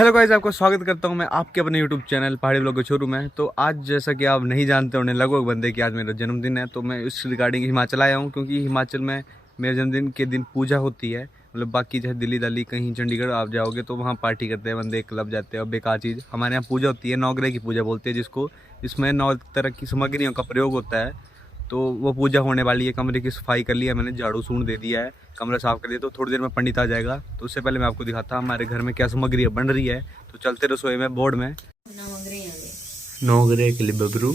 Hello guys, आपका स्वागत करता हूं मैं आपके अपने यूट्यूब चैनल पहाड़ी ब्लॉग के शोरूम में। तो आज जैसा कि आप नहीं जानते होने लगभग बंदे कि आज मेरा जन्मदिन है, तो मैं इस रिगार्डिंग हिमाचल आया हूं क्योंकि हिमाचल में मेरे जन्मदिन के दिन पूजा होती है। मतलब बाकी जैसे दिल्ली दिल्ली कहीं चंडीगढ़ आप जाओगे तो वहाँ पार्टी करते हैं बंदे, क्लब जाते हैं और बेकार चीज़। हमारे यहाँ पूजा होती है, नौग्रह की पूजा बोलते हैं जिसको, जिसमें 9 तरह की सामग्रियों का प्रयोग होता है। तो वो पूजा होने वाली है। कमरे की सफाई कर लिया मैंने, झाड़ू सूंढ दे दिया है, कमरा साफ कर दिया। तो थोड़ी देर में पंडित आ जाएगा, तो उससे पहले मैं आपको दिखाता हमारे घर में क्या सामग्री बन रही है। तो चलते रसोई में बोर्ड में नौग्रह के लिए बबरू।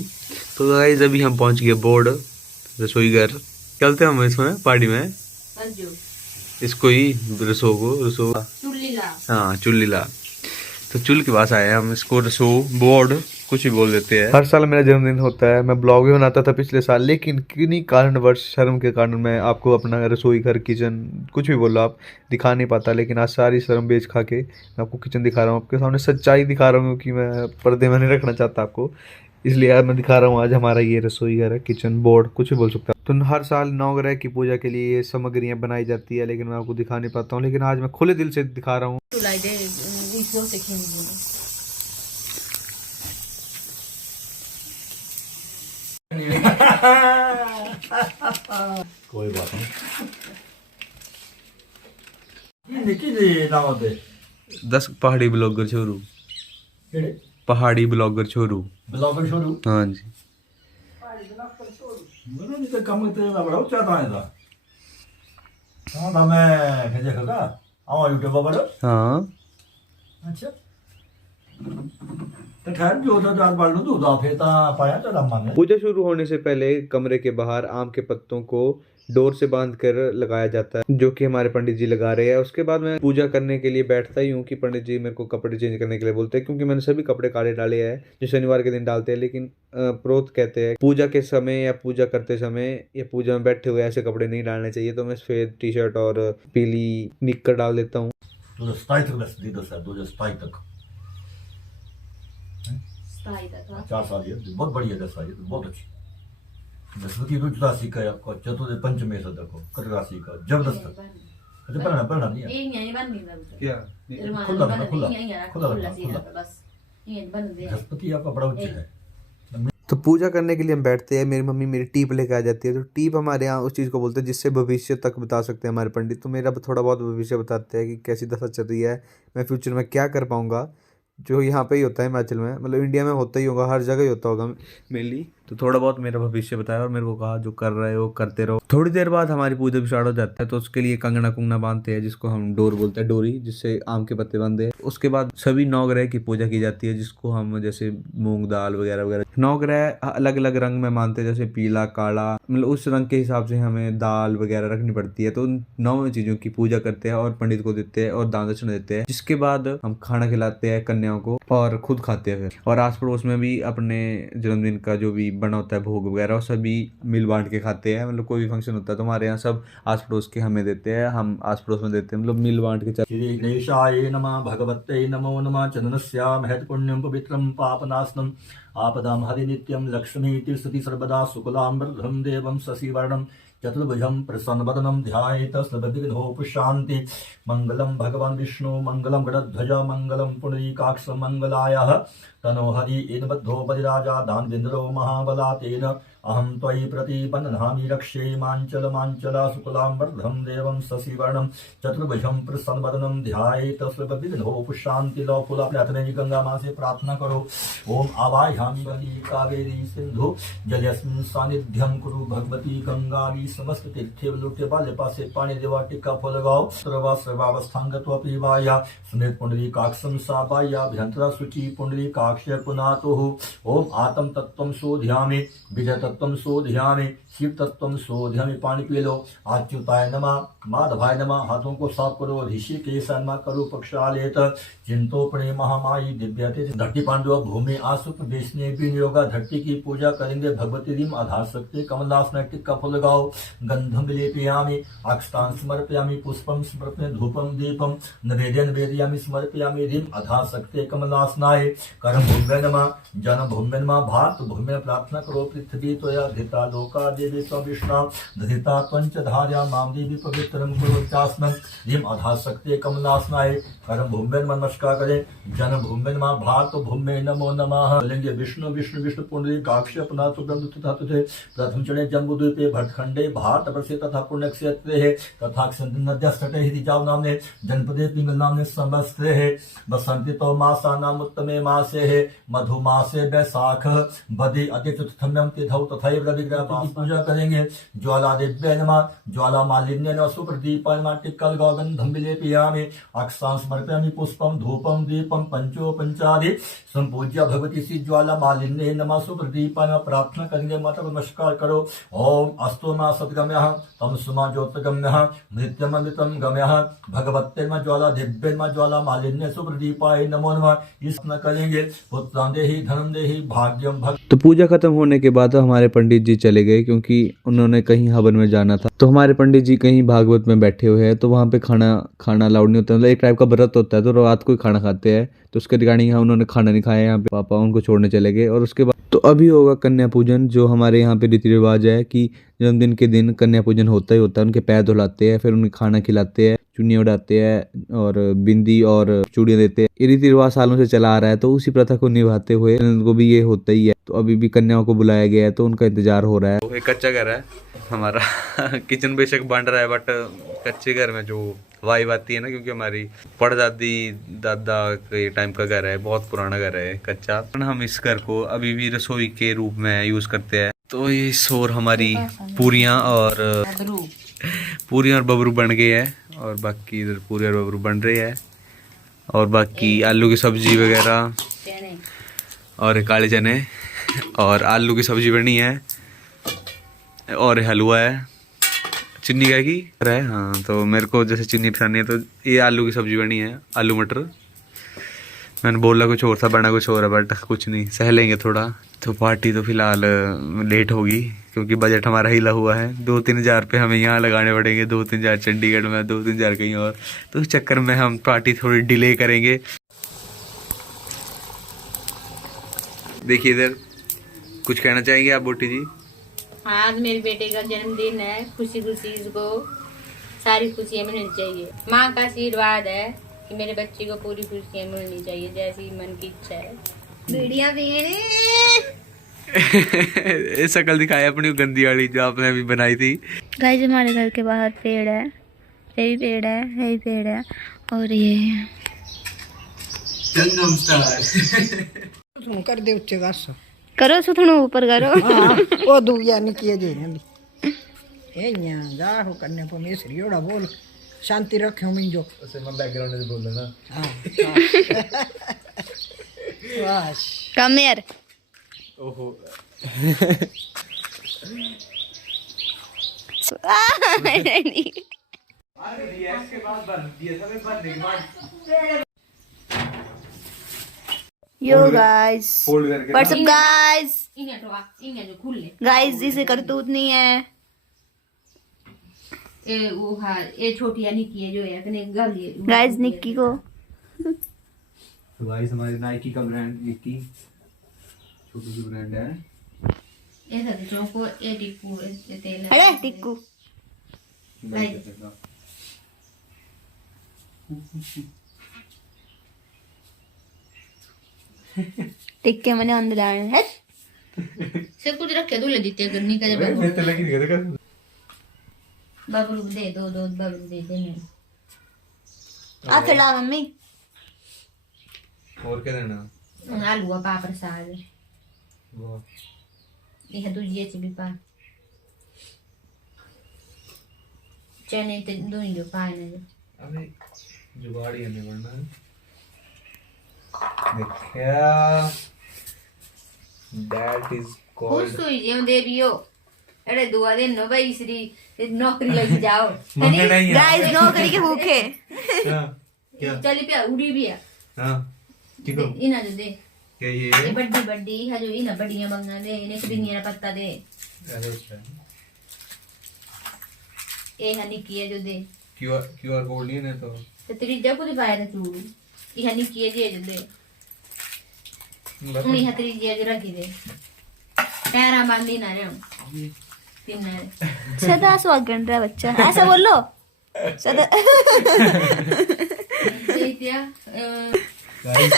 तो गाइस अभी हम पहुंच गए बोर्ड रसोई घर। चलते हैं हम इसमें पार्टी में इसको ही रसो हाँ चुल्ली ला। तो चुल के पास आए हैं हम, इसको रसो बोर्ड कुछ भी बोल देते हैं। हर साल मेरा जन्मदिन होता है, मैं ब्लॉग भी बनाता था पिछले साल, लेकिन किन्हीं कारणवश शर्म के कारण मैं आपको अपना रसोई घर किचन कुछ भी बोलो आप दिखा नहीं पाता। लेकिन आज सारी शर्म बेच खा के मैं आपको किचन दिखा रहा हूँ, आपके सामने सच्चाई दिखा रहा हूँ कि मैं पर्दे में नहीं रखना चाहता आपको, इसलिए आज मैं दिखा रहा हूँ। आज हमारा ये रसोई घर है, किचन बोर्ड कुछ भी बोल सकता हूँ। तो हर साल नवग्रह की पूजा के लिए ये सामग्रियाँ बनाई जाती है, लेकिन मैं आपको दिखा नहीं पाता हूँ। लेकिन आज मैं खुले दिल से दिखा रहा हूँ। कोई बात नहीं किती नाव होते 10 पहाड़ी ब्लॉगर छोरू, पहाड़ी ब्लॉगर छोरू, ब्लॉगर छोरू। हाँ जी। ਮੈਨੂੰ ਨਹੀਂ ਤਾਂ ਕੰਮ ਤੇ ਨਾ ਬੜਾ ਉੱਚਾ ਤਾਂ ਇਹਦਾ ਹਾਂ ਤਾਂ ਮੈਂ ਖੇਜੇ ਖਗਾ ਆਵਾਂ YouTube पर। हाँ अच्छा तो ठहर जो तो चार बाल दूध आ फिर ता पाया तो लम्मा ने। पूजा शुरू होने से पहले कमरे के बाहर आम के पत्तों को डोर से बांध कर लगाया जाता है, जो कि हमारे पंडित जी लगा रहे हैं। उसके बाद मैं पूजा करने के लिए बैठता ही हूँ कि पंडित जी मेरे को कपड़े चेंज करने के लिए बोलते हैं, क्योंकि मैंने सभी कपड़े काले डाले हैं जो शनिवार के दिन डालते हैं। लेकिन प्रोत कहते हैं पूजा के समय या पूजा करते समय या पूजा में बैठे हुए ऐसे कपड़े नहीं डालने चाहिए। तो मैं सफेद टी शर्ट और पीली निक्कर डाल देता हूँ। 2027 तक बस दी 2027 तक 4 साल ये बहुत बढ़िया 10 साल बहुत अच्छी। बृहस्पति रुच राशि का आपको चतुर्थ पंचमे से देखो कर राशि का जबरदस्त। अच्छा पढ़ना नहीं है क्या खुला बृहस्पति आपका बड़ा उच्च है। तो पूजा करने के लिए हम बैठते हैं, मेरी मम्मी मेरी टीप लेके आ जाती है। तो टीप हमारे यहाँ उस चीज़ को बोलते हैं जिससे भविष्य तक बता सकते हैं हमारे पंडित। तो मेरा थोड़ा बहुत भविष्य बताते हैं कि कैसी दशा चल रही है, मैं फ्यूचर में क्या कर पाऊंगा, जो यहाँ पे ही होता है हिमाचल में। मतलब इंडिया में होता ही होगा, हर जगह ही होता होगा मेनली। तो थोड़ा बहुत मेरा भविष्य बताया और मेरे को कहा जो कर रहे हो करते रहो। थोड़ी देर बाद हमारी पूजा भी स्टार्ट हो जाता है। तो उसके लिए कंगना कुंगना बांधते हैं, जिसको हम डोर बोलते हैं, डोरी जिससे आम के पत्ते बांधते हैं। उसके बाद सभी नवग्रह की पूजा की जाती है, जिसको हम जैसे मूंग दाल वगैरह वगैरह। नवग्रह अलग अलग रंग में मानते हैं, जैसे पीला काला, मतलब उस रंग के हिसाब से हमें दाल वगैरह रखनी पड़ती है। तो उन 9 चीजों की पूजा करते हैं और पंडित को देते हैं और दान दक्षिणा देते हैं। जिसके बाद हम खाना खिलाते हैं कन्याओं को और खुद खाते हैं फिर। और आस पड़ोस में भी अपने जन्मदिन का जो भी बना होता है भोग वगैरह सभी मिल बांट के खाते हैं। मतलब कोई भी फंक्शन होता है तो हमारे यहाँ सब आस पड़ोस के हमें देते हैं, हम आस पड़ोस में देते हैं, मतलब मिल बांट के। श्री गणेशाय नमः भगवते नमो नमः चंदनस्या महत् पुण्यं पवित्रं पापनाशनम् आपदां हरि नित्यं लक्ष्मी तिष्ठति सर्वदा शुक्लांबरधरं देवं शशिवर्णं चतुर्भुजं प्रसन्नवदनं ध्यायेत् सर्वविघ्नोपशान्ति। मंगलम भगवान विष्णु मंगलम गणध्वज मंगलम पुंडरीकाक्ष मंगलायः तनो हरि इनबद्धो बलिराजा दानवेन्द्रो महाबला तेन अहं त्वयि प्रतिबन्धामि रक्षे माञ्चल माञ्चला शुक्लांबरधरं देवं शशिवर्णं चतुर्भुजं प्रसन्नवदनं ध्यायेत् सर्वविघ्नोपशान्ति। लो फूल अपने हाथ में गंगा माँ से प्रार्थना करो। ओम आवाहयामि गंगे कावेरी सिंधु जलयस्मिन् सानिध्यं कुरु भगवती गंगारी समस्त तीर्थे लुटे बाल्य पासे पानी देवा टिक्का फल लगाओ। सर्वा सर्वावस्थांगत्वा पीवाया स्मृत पुंडरीकाक्षं सापाया भ्यंतरा शुचि पुंडरीकाक्ष पुनातुः। ओम आत्म तत्त्वं शोधयामि विजय तत्त्वं शोधयामि शिव तत्त्वं शोधयामि। पानी पी लो। अच्युताय नमः माधवाय नमः। हाथों को साफ करो। ऋषिकेश नमः करो पक्षालेत चिंतोपणे महामाई दिव्यते धरती पांडव भूमि आसुप बेचने विनियोगा। धरती की पूजा करेंगे भगवती रिम आधार शक्ति कमलास में टिक्का फल लगाओ। गंधम विलेपयामि अक्षतां समर्पयामि पुष्पम समर्पयामि धूपम दीपम नवेद्यं निवेदयामि समर्पयामि रिम आधार शक्ति कमलासनाय। कर्म भूम्ये नमः जन भूम्ये नमः भात भूम्ये प्रार्थना करो पृथ्वी त्वया धृता लोका देवी त्वविष्णा दधिता त्वंच धार्या माम देवी पवित्रम कुरु चास्मन् ह्रीं अधा शक्ति कमलासनाय करम भूम्ये नमः नमस्कार करें जन भूम्ये नमः भात भूम्ये नमो नमः बोलेंगे विष्णु विष्णु विष्णु पुण्य काक्ष अपना ब्रह्म तथा तुथे प्रथम चढ़े जम्बूद्वीपे भटखंडे भारत वर्षे तथा पुण्य क्षेत्रे तथा नद्यस्तटे हिजाव नामने जनपदे पिंगल नामने समस्ते है बसंती तो मासा नाम उत्तमे मासे है मधुमासे बैसाख बदे अति चतुर्थम्यम तिथौ तथैव रविग्रह पूजा करेंगे ज्वाला दिव्य नमः ज्वाला मालिन्य नमः सुप्रदीपाय नमः टिक्कल गौगंधम विलेपयामि अक्षां समर्पयामि पुष्पम धूपम दीपम पंचोपचारि संपूज्य भगवती सी ज्वाला मालिन्य नमः सुप्रदीपाय नमः प्रार्थना करेंगे माता को नमस्कार करो ओम अस्तु मा सद्गम्यः तम सुमा ज्योतिर्गम्यः नित्यममृतं गम्यः भगवते नमः ज्वाला दिव्य नमः ज्वाला मालिन्य सुप्रदीपाय नमो नमः इस न करेंगे पुत्रं देहि धनम देहि भाग्यम भग। तो पूजा खत्म होने के बाद हमारे पंडित जी चले गए क्योंकि उन्होंने कहीं हवन में जाना था। तो हमारे पंडित जी कहीं भागवत में बैठे हुए हैं, तो वहाँ पे खाना अलाउड नहीं होता, मतलब एक टाइप का व्रत होता है, तो रात को ही खाना खाते हैं। तो उसके रिगार्डिंग यहाँ उन्होंने खाना नहीं खाया, यहाँ पे पापा उनको छोड़ने चले गए। और उसके बाद तो अभी होगा कन्या पूजन, जो हमारे यहाँ पे रीति रिवाज है कि जन्मदिन के दिन कन्या पूजन होता ही होता है। उनके पैर धुलाते हैं, फिर उन्हें खाना खिलाते हैं, चुन्नी उड़ाते हैं और बिंदी और चूड़ियाँ देते हैं। ये रीति रिवाज सालों से चला आ रहा है, तो उसी प्रथा को निभाते हुए उनको भी ये होता ही है। तो अभी भी कन्याओं को बुलाया गया है, तो उनका इंतजार हो रहा है। एक कच्चा घर है हमारा किचन बेशक बन रहा है, बट कच्चे घर में जो वाइब आती है ना, क्योंकि हमारी परदादी दादा के टाइम का घर है, बहुत पुराना घर है कच्चा। हम इस घर को अभी भी रसोई के रूप में यूज करते हैं। तो ये शोर हमारी पूरियां और बबरू बन गए हैं, और बाकी इधर पूरी और बबरू बन रहे हैं, और बाकी आलू की सब्जी वगैरह और काले चने और आलू की सब्जी बनी है, और हलवा है। चिन्नी का की है, हाँ, तो मेरे को जैसे चिन्नी पसंद है, तो ये आलू की सब्जी बनी है, आलू मटर। मैंने बोला कुछ और था, बना कुछ और है, बट कुछ नहीं, सह लेंगे थोड़ा। तो पार्टी तो फिलहाल लेट होगी, क्योंकि बजट हमारा हिला हुआ है। 2-3 हज़ार रुपये हमें यहाँ लगाने पड़ेंगे, 2-3 हज़ार चंडीगढ़ में, 2-3 हज़ार कहीं और। तो इस चक्कर में हम पार्टी थोड़ी डिले करेंगे। देखिए इधर कुछ कहना चाहेंगे आप बोटी जी? आज मेरे बेटे का जन्मदिन है, खुशी खुशी इसको सारी खुशियाँ मिलनी चाहिए। माँ का आशीर्वाद है कि मेरे बच्चे को पूरी खुशियाँ मिलनी चाहिए, जैसी मन की इच्छा है। बीड़ियाँ ये शक्ल दिखाया अपनी गंदी वाली जो आपने अभी बनाई थी। गाइस हमारे घर के बाहर पेड़ है, ये भी पेड़ है, ये भी पेड़ है, और ये कर दे उच्चे गास करो सुथनो ऊपर करो। ओ दुया नहीं किए जे ए न्या जा हो करने पर मेसरी ओड़ा बोल शांति रखे मिंजो ऐसे मैं बैकग्राउंड में बोल रहा ना। हां कम यार। ओहो यो गाइस व्हाट्सअप गाइस इन्हें जो खुले गाइस जिसे करतूत नहीं है। ये छोटी निक्की है जो है कने गाली गाइस निक्की को तो गाइस हमारी नाइकी का ब्रांड निक्की छोटी सी ब्रांड है। ये सब चोको ये टिक्कू ये तेल अरे टिक्कू टिक्के मैंने अंदर आने है सब कुछ रखे दूल्हे दीते करनी का जब बबलू दे दो बबलू दे देने आ चला मम्मी और क्या देना? आलू का पापड़ साग वो यह दूजिए से भी पा चने ते दूंगी पाने अबे जुगाड़ी है नहीं वरना देखा दैट इज खुश कॉल्ड हुई जे देवियो अरे दुआ दे नो भाई श्री नौकरी लग जाओ गाइस नौकरी के भूखे क्या चली पे उड़ी भी है हां ठीक हो इना जो दे क्या ये बड्डी है जो इना बड़ियां बंगा दे इने कदिनिया पत्ता दे अरे अच्छा ए हनी किए जो दे क्यूआर कोड नहीं है तो तेरी जब को दिखाया था तू ये हनी किए जे जो दे उनी हतरी जी आज रखी दे पैरा बांधी ना रे तीन सदा सुहागन रहा बच्चा, ऐसा बोलो सदा।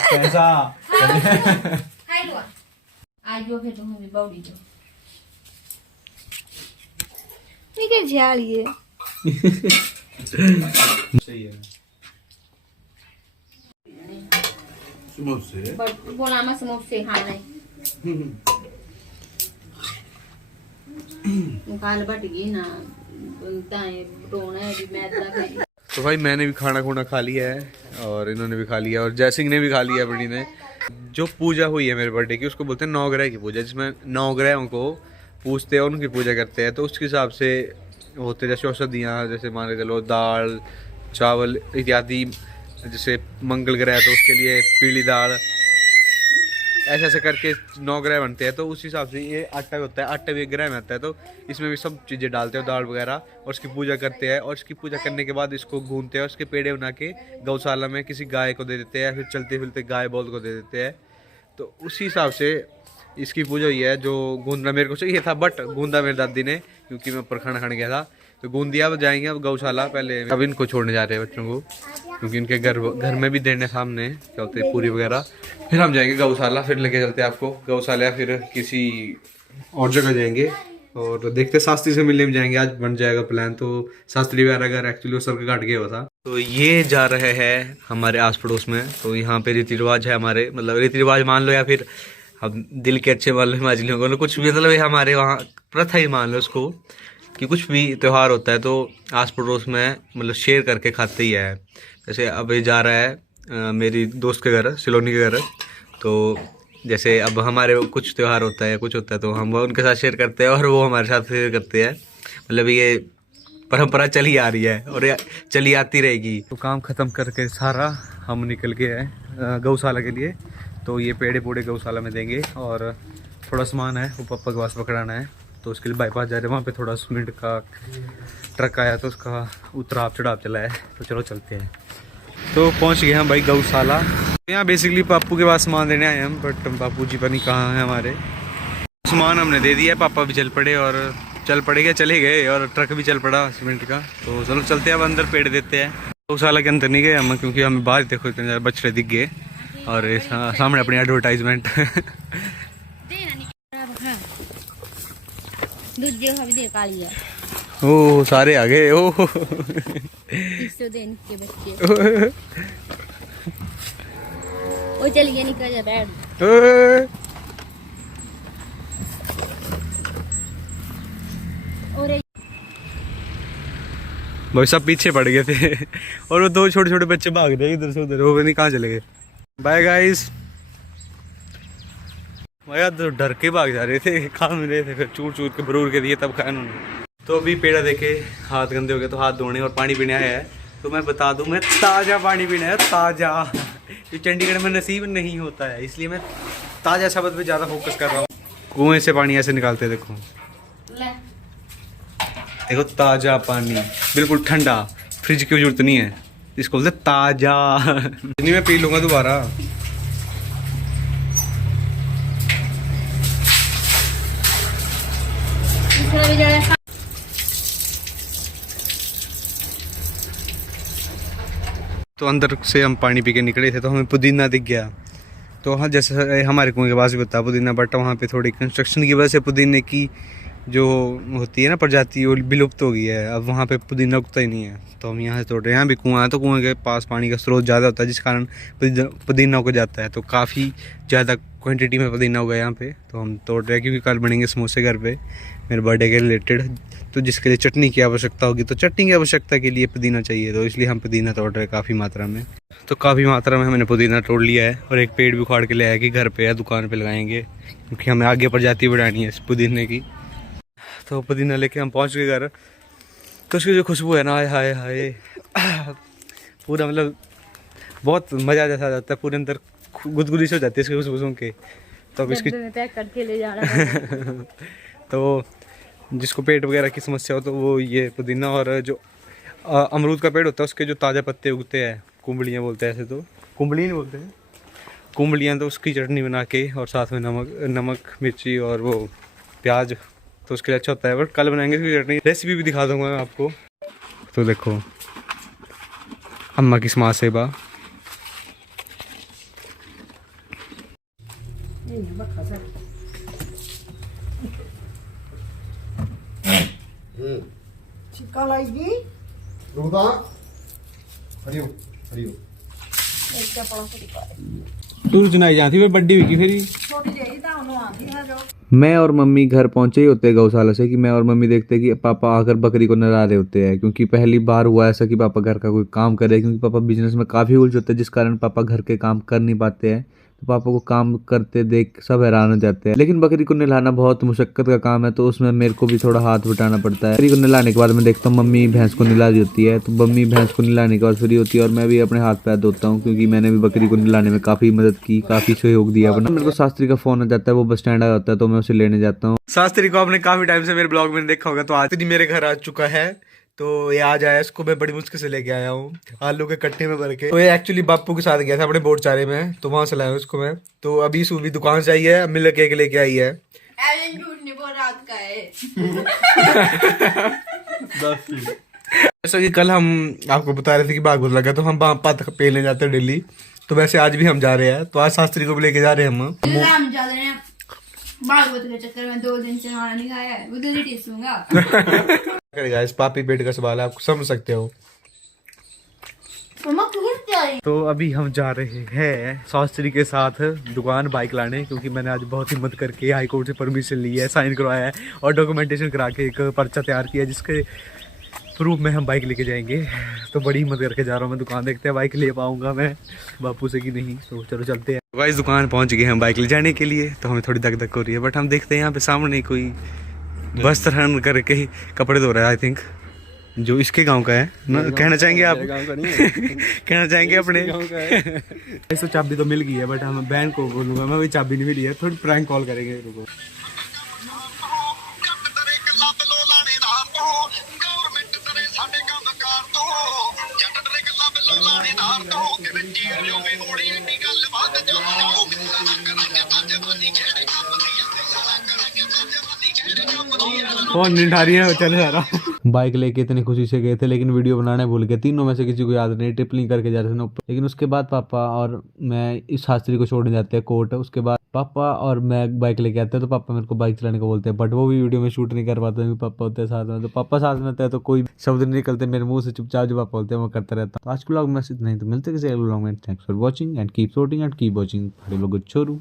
कैसा खाई लो आज जो फिर तुम भी बाउडी जो निकल झाड़िए। सही है। बोला मैं समोसे खाना है मुकाल बट गई ना बनता है रोना है भी मैदा खाई। तो भाई मैंने भी खाना खूना खा लिया है और इन्होंने भी खा लिया और जयसिंह ने भी खा लिया बड़ी ने। जो पूजा हुई है मेरे बर्थडे की उसको बोलते हैं नवग्रह की पूजा, जिसमें नवग्रहों को पूजते हैं और उनकी पूजा करते हैं। तो उसके हिसाब से होते हैं जैसे औषधियाँ, जैसे मान के चलो दाल चावल इत्यादि। जैसे मंगल ग्रह है तो उसके लिए पीली दाल, ऐसे ऐसे करके 9 ग्रह बनते हैं। तो उस हिसाब से ये आटा होता है, आटा भी एक ग्रह में आता है। तो इसमें भी सब चीज़ें डालते हो दाल वगैरह और उसकी पूजा करते हैं। और इसकी पूजा करने के बाद इसको गूंथते हैं और उसके पेड़े बना के गौशाला में किसी गाय को दे देते हैं, फिर चलते फिरते गाय बौल को दे देते हैं। तो उसी हिसाब से इसकी पूजा हुई है। जो गूंदना मेरे को चाहिए था बट गूंदा मेरी दादी ने, क्योंकि मैं ऊपर खाना खाने गया था। तो गूंदिया अब जाएंगे अब गौशाला। पहले अब इनको छोड़ने जा रहे हैं बच्चों को, क्योंकि इनके घर में भी देने सामने क्या होते हैं पूरी वगैरह। फिर हम जाएंगे गौशाला, फिर लेके चलते हैं आपको गौशाला या फिर किसी और जगह जाएंगे और देखते शास्त्री से मिलने में जाएंगे। आज बन जाएगा प्लान। तो शास्त्री वगैरह अगर एक्चुअली वो सर के काट गया हुआ था। तो ये जा रहे हैं हमारे आस पड़ोस में। तो यहाँ पे रीति रिवाज है हमारे, मतलब रीति रिवाज मान लो या फिर हम दिल के अच्छे मान लो हिमाचलियों को, कुछ भी मतलब हमारे वहाँ प्रथा ही मान लो उसको, कि कुछ भी त्यौहार होता है तो आस पड़ोस में मतलब शेयर करके खाते ही है। जैसे अब ये जा रहा है मेरी दोस्त के घर, सिलोनी के घर। तो जैसे अब हमारे कुछ त्यौहार होता है कुछ होता है तो हम उनके साथ शेयर करते हैं और वो हमारे साथ शेयर करते हैं। मतलब ये परंपरा चली आ रही है और चली आती रहेगी। तो काम ख़त्म करके सारा हम निकल के हैं गौशाला के लिए। तो ये पेड़े पूड़े गौशाला में देंगे और थोड़ा सामान है वो पापा के पास पकड़ाना है। तो उसके लिए बाईपास जा रहे हैं। वहाँ पे थोड़ा सीमेंट का ट्रक आया तो उसका उतराव चढ़ाव चला है। तो चलो चलते हैं। तो पहुँच गए हम भाई गौशाला। यहाँ बेसिकली पापू के पास सामान देने आए हैं हम, बट पापू जी पता नहीं कहाँ हैं हमारे। सामान हमने दे दिया है, पापा भी चल पड़े और चल पड़े क्या चले गए और ट्रक भी चल पड़ा सीमेंट का। तो चलो चलते हैं अब अंदर पेड़ देते हैं। गौशाला के अंदर नहीं गए हम, क्योंकि हमें बाहर देखो इतने ज़्यादा बछड़े दिख गए और सामने अपनी एडवर्टाइजमेंट। दूजे का भी दे काली है। ओह सारे आ गए। ओह इससे दिन के बच्चे वो चलिए निकल जा बैठ। और भाई सब पीछे पड़ गए थे और वो 2 छोटे छोटे बच्चे भाग रहे इधर से उधर, वो नहीं कहाँ चले गए। Bye guys. भैया तो डर के भाग जा रहे थे, खा मिल रहे थे, फिर चूर चूर के भरूर के दिए तब खाया उन्होंने। तो अभी पेड़ा देखे हाथ गंदे हो गए तो हाथ धोने और पानी पीने आया है। तो मैं बता दूं मैं ताज़ा पानी पीना है, ताज़ा। ये चंडीगढ़ में नसीब नहीं होता है, इसलिए मैं ताज़ा शब्द पे ज़्यादा फोकस कर रहा हूँ। कुएं से पानी ऐसे निकालते देखो, देखो ताज़ा पानी बिल्कुल ठंडा, फ्रिज की जरूरत नहीं है, इसको बोलते ताज़ा। नहीं मैं पी लूँगा दोबारा। तो अंदर से हम पानी पी के निकले थे तो हमें पुदीना दिख गया। तो हाँ जैसे हमारे कुएं के पास भी होता है पुदीना, बट वहाँ पे थोड़ी कंस्ट्रक्शन की वजह से पुदीने की जो होती है ना प्रजाति वो विलुप्त हो गई है। अब वहाँ पे पुदीना उगता ही नहीं है। तो हम यहाँ से तोड़ रहे हैं। यहाँ भी कुआं है तो कुएं के पास पानी का स्रोत ज़्यादा होता है, जिस कारण पुदीना उग जाता है। तो काफ़ी ज़्यादा क्वांटिटी में पुदीना उगा यहाँ पे। तो हम तोड़ रहे हैं क्योंकि कल बनेंगे समोसे घर पे मेरे बर्थडे के रिलेटेड। तो जिसके लिए चटनी की आवश्यकता होगी, तो चटनी की आवश्यकता के लिए पुदीना चाहिए, तो इसलिए हम पुदीना तोड़ रहे हैं काफ़ी मात्रा में। तो काफ़ी मात्रा में हमने पुदीना तोड़ लिया है और एक पेड़ भी उखाड़ के ले आया कि घर पे या दुकान पे लगाएंगे, क्योंकि हमें आगे प्रजाति बढ़ानी है इस पुदीने की। तो पुदीना लेके हम पहुंच गए घर। तो उसकी जो खुशबू है ना, हाय हाय हाय, पूरा मतलब बहुत मज़ा जैसा आ जाता है, पूरे अंदर गुदगुदी से हो जाती है इसकी खुशबू सुन के। तो अब इसकी पैक करके ले जा रहा है। तो जिसको पेट वगैरह की समस्या हो तो वो ये पुदीना, और जो अमरूद का पेड़ होता है उसके जो ताज़ा पत्ते उगते हैं, कुंबलियाँ बोलते हैं ऐसे, तो कुंबली नहीं बोलते हैं, कुम्बलियाँ तो उसकी चटनी बना के और साथ में नमक मिर्ची और वो प्याज, तो उसके लिए अच्छा होता है। बट कल बनाएंगे इसकी चटनी, रेसिपी भी दिखा दूंगा मैं आपको। तो देखो अम्मा की स्मार्ट सेवा। छिक्का लाएगी रुकदा हरियो हरियो तू चुनाई जाती है बड्डी हुई फिर छोटी जाएगी तो उन्होंने आती है जो मैं और मम्मी घर पहुंचे ही होते हैं गौशाला से कि मैं और मम्मी देखते हैं कि पापा आकर बकरी को नहला रहे होते हैं, क्योंकि पहली बार हुआ ऐसा कि पापा घर का कोई काम करे, क्योंकि पापा बिजनेस में काफ़ी उलझ होते हैं जिस कारण पापा घर के काम कर नहीं पाते हैं। तो पापा को काम करते देख सब हैरान हो जाते हैं। लेकिन बकरी को नहलाना बहुत मुशक्कत का काम है, तो उसमें मेरे को भी थोड़ा हाथ बटाना पड़ता है। बकरी को नहलाने के बाद मैं देखता हूँ मम्मी भैंस को नहला रही होती है, तो मम्मी भैंस को नहलाने के बाद फ्री होती है और मैं भी अपने हाथ पैर धोता हूँ, क्योंकि मैंने भी बकरी को नहलाने में काफ़ी मदद की, काफ़ी सहयोग दिया अपना। मेरे को शास्त्री का फ़ोन आ जाता है, वो बस स्टैंड आ जाता है, तो मैं उसे लेने जाता हूँ। शास्त्री को आपने काफ़ी टाइम से मेरे ब्लॉग में देखा होगा, तो आज मेरे घर आ चुका है। तो ये आज आया, इसको मैं बड़ी मुश्किल से लेके आया हूँ आलू के कट्टे में भर के। तो ये एक्चुअली बापू के साथ गया था अपने बोट चारे में, तो वहां से लाया हूँ इसको मैं। तो अभी सुबह दुकान से आई है, मिल के लेके आई है। जैसा कि कल हम आपको बता रहे थे कि बागुर लगा, तो हम पात पेलने जाते हैं डेली, तो वैसे आज भी हम जा रहे हैं। तो आज शास्त्री को भी लेके जा रहे हैं हम जा रहे हैं भागवत के चक्कर में 2 दिन से खाना नहीं खाया है, वो तो टीसूंगा। करेगा इस पापी पेट का सवाल है, आप समझ सकते हो। तो अभी हम जा रहे हैं शास्त्री के साथ दुकान बाइक लाने, क्योंकि मैंने आज बहुत हिम्मत करके हाई कोर्ट से परमिशन ली है, साइन करवाया है और डॉक्यूमेंटेशन करा के एक पर्चा तैयार किया, जिसके प्रूफ में हम बाइक लेके जाएंगे। तो बड़ी हिम्मत करके जा रहा हूँ मैं दुकान, देखते हैं बाइक ले पाऊंगा मैं बापू से कि नहीं। तो चलो चलते हैं। गाइस दुकान पहुँच गए हैं बाइक ले जाने के लिए, तो हमें थोड़ी धक हो रही है, बट हम देखते हैं यहाँ पे सामने कोई बस रन करके ही कपड़े धो रहा है, आई थिंक जो इसके गांव का है ना। कहना चाहेंगे आप? कहना चाहेंगे अपने? ऐसा चाबी तो मिल गई है, बट हम बहन को बोलूंगा मैं, वही चाबी नहीं मिली है, थोड़ी प्रैंक कॉल करेंगे। रुको फोन नहीं उठा रही है, चले जा रहा। बाइक लेके इतनी खुशी से गए थे, लेकिन वीडियो बनाने भूल गए। तीनों में से किसी को याद नहीं, ट्रिपलिंग करके जा रहे थे ना ऊपर। लेकिन उसके बाद पापा और मैं इस शास्त्री को छोड़ने जाते हैं कोर्ट। उसके बाद पापा और मैं बाइक लेके आते हैं, तो पापा मेरे को बाइक चलाने को बोलते हैं, बट वो भी वीडियो में शूट नहीं कर पाते क्योंकि पापा होते हैं साथ में। तो पापा साथ में होते हैं तो कोई शब्द नहीं निकलते मेरे मुंह से, चुपचाप जो पापा बोलते हैं वो करता रहता। तो आज के व्लॉग में नहीं, तो मिलते किसी व्लॉग में। Thanks for watching and keep supporting and keep watching. लोग छोड़ू।